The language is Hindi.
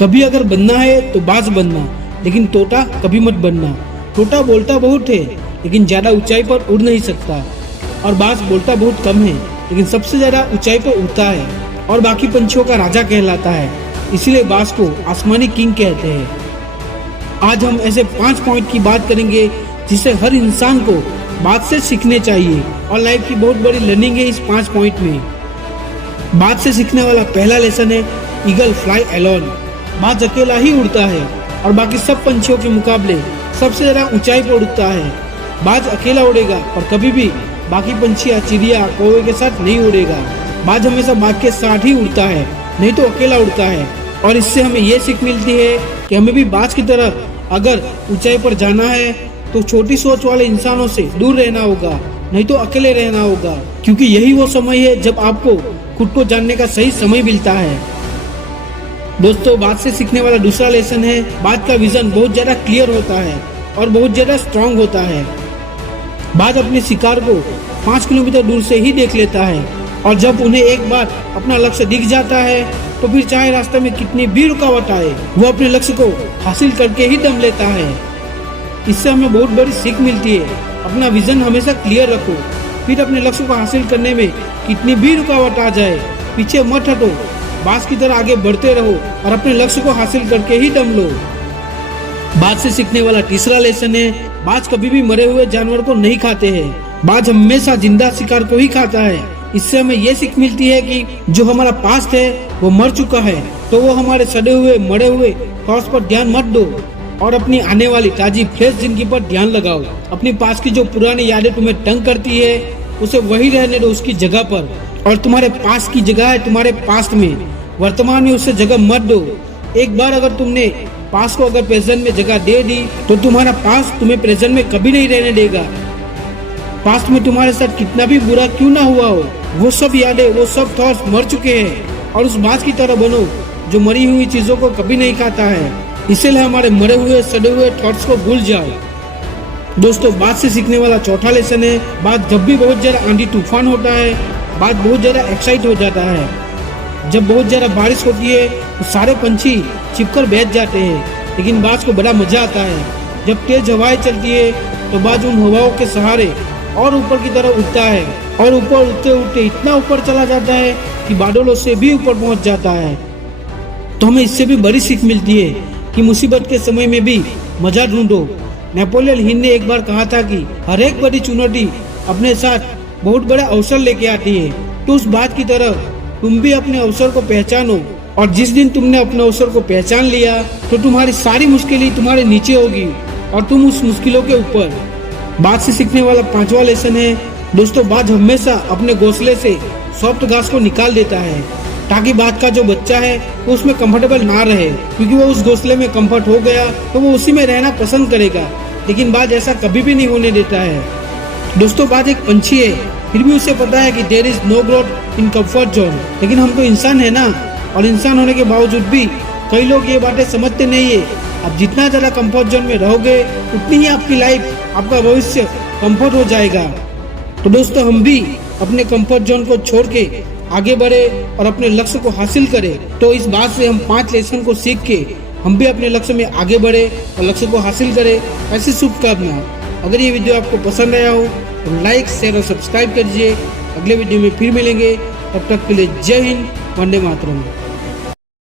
कभी अगर बनना है तो बाज बनना, लेकिन तोता कभी मत बनना। तोता बोलता बहुत है लेकिन ज्यादा ऊंचाई पर उड़ नहीं सकता, और बाज बोलता बहुत कम है लेकिन सबसे ज्यादा ऊंचाई पर उड़ता है और बाकी पंछियों का राजा कहलाता है। इसीलिए बाज को आसमानी किंग कहते हैं। आज हम ऐसे 5 पॉइंट की बात करेंगे जिसे हर इंसान को बाज से सीखने चाहिए, और लाइफ की बहुत बड़ी लर्निंग है इस 5 पॉइंट में। बाज से सीखने वाला पहला लेसन है ईगल फ्लाई अलोन। बाज अकेला ही उड़ता है और बाकी सब पंछियों के मुकाबले सबसे ज्यादा ऊंचाई पर उड़ता है। बाज अकेला उड़ेगा और कभी भी बाकी पंछी या चिड़िया कौवे के साथ नहीं उड़ेगा। बाज हमेशा बाग के साथ ही उड़ता है, नहीं तो अकेला उड़ता है। और इससे हमें ये सीख मिलती है कि हमें भी बाज की तरह अगर ऊंचाई पर जाना है तो छोटी सोच वाले इंसानों से दूर रहना होगा, नहीं तो अकेले रहना होगा, क्योंकि यही वो समय है जब आपको खुद को जानने का सही समय मिलता है। दोस्तों, बाज से सीखने वाला दूसरा लेसन है बाज का विजन बहुत ज्यादा क्लियर होता है और बहुत ज्यादा स्ट्रांग होता है। बाज अपने शिकार को 5 किलोमीटर दूर से ही देख लेता है, और जब उन्हें एक बार अपना लक्ष्य दिख जाता है तो फिर चाहे रास्ते में कितनी भी रुकावट आए वो अपने लक्ष्य को हासिल करके ही दम लेता है। इससे हमें बहुत बड़ी सीख मिलती है, अपना विजन हमेशा क्लियर रखो, फिर अपने लक्ष्य को हासिल करने में कितनी भी रुकावट आ जाए पीछे मत हटो, बाज की तरह आगे बढ़ते रहो और अपने लक्ष्य को हासिल करके ही दम लो। बाज से सीखने वाला तीसरा लेसन है बाज कभी भी मरे हुए जानवर को नहीं खाते हैं। बाज हमेशा जिंदा शिकार को ही खाता है। इससे हमें ये सीख मिलती है कि जो हमारा पास्ट है वो मर चुका है, तो वो हमारे सड़े हुए मरे हुए थॉट्स पर ध्यान मत दो और अपनी आने वाली ताजी फ्रेश जिंदगी पर ध्यान लगाओ। अपनी पास्ट की जो पुरानी यादें तुम्हें तंग करती है उसे वही रहने दो उसकी जगह पर, और तुम्हारे पास्ट की जगह है तुम्हारे पास्ट में, वर्तमान में उससे जगह मत दो। एक बार अगर तुमने पास्ट को अगर प्रेजेंट में जगह दे दी तो तुम्हारा पास्ट तुम्हें प्रेजेंट में कभी नहीं रहने देगा। पास्ट में तुम्हारे साथ कितना भी बुरा क्यों ना हुआ हो, वो सब यादें वो सब थॉट्स मर चुके हैं, और उस बाज की तरह बनो जो मरी हुई चीजों को कभी नहीं खाता है। इसीलिए हमारे मरे हुए सड़े हुए थॉट्स को भूल जाओ। दोस्तों, बाज से सीखने वाला चौथा लेसन है बाज जब भी बहुत ज्यादा आंधी तूफान होता है बाज बहुत ज्यादा एक्साइट हो जाता है। जब बहुत ज्यादा बारिश होती है तो सारे पंछी छिपकर बैठ जाते हैं, लेकिन बाज को बड़ा मजा आता है। जब तेज हवाएं चलती है तो बाज उन हवाओं के सहारे और ऊपर की तरफ उड़ता है, और ऊपर उड़ते उड़ते इतना ऊपर चला जाता है कि बादलों से भी ऊपर पहुंच जाता है। तो हमें इससे भी बड़ी सीख मिलती है कि मुसीबत के समय में भी मजा ढूंढो। नेपोलियन हिल ने एक बार कहा था कि हर एक बड़ी चुनौती अपने साथ बहुत बड़ा अवसर लेके आती है, तो उस बात की तरह तुम भी अपने अवसर को पहचानो, और जिस दिन तुमने अपने अवसर को पहचान लिया तो तुम्हारी सारी मुश्किलें तुम्हारे नीचे होगी और तुम उस मुश्किलों के ऊपर। बाज से सीखने वाला 5वां लेसन है दोस्तों, बाज हमेशा अपने घोंसले से सॉफ्ट घास को निकाल देता है ताकि बाज का जो बच्चा है वो उसमें कंफर्टेबल ना रहे, क्योंकि वो उस घोंसले में कंफर्ट हो गया तो वो उसी में रहना पसंद करेगा, लेकिन बाज ऐसा कभी भी नहीं होने देता है। दोस्तों, बाज एक पंछी है, फिर भी उसे पता है कि there is no growth in comfort zone, लेकिन हम तो इंसान है ना, और इंसान होने के बावजूद भी कई लोग ये बातें समझते नहीं है। आप जितना ज्यादा कंफर्ट जोन में रहोगे उतनी ही आपकी लाइफ आपका भविष्य कंफर्ट हो जाएगा। तो दोस्तों, हम भी अपने कंफर्ट जोन को छोड़ के आगे बढ़े और अपने लक्ष्य को हासिल करें। तो इस बात से हम 5 लेसन को सीख के हम भी अपने लक्ष्य में आगे बढ़े और लक्ष्य को हासिल करें, ऐसी शुभकामना। अगर ये वीडियो आपको पसंद आया हो तो लाइक शेयर और सब्सक्राइब कीजिए। अगले वीडियो में फिर मिलेंगे, तब तक के लिए जय हिंद, वंदे मातरम।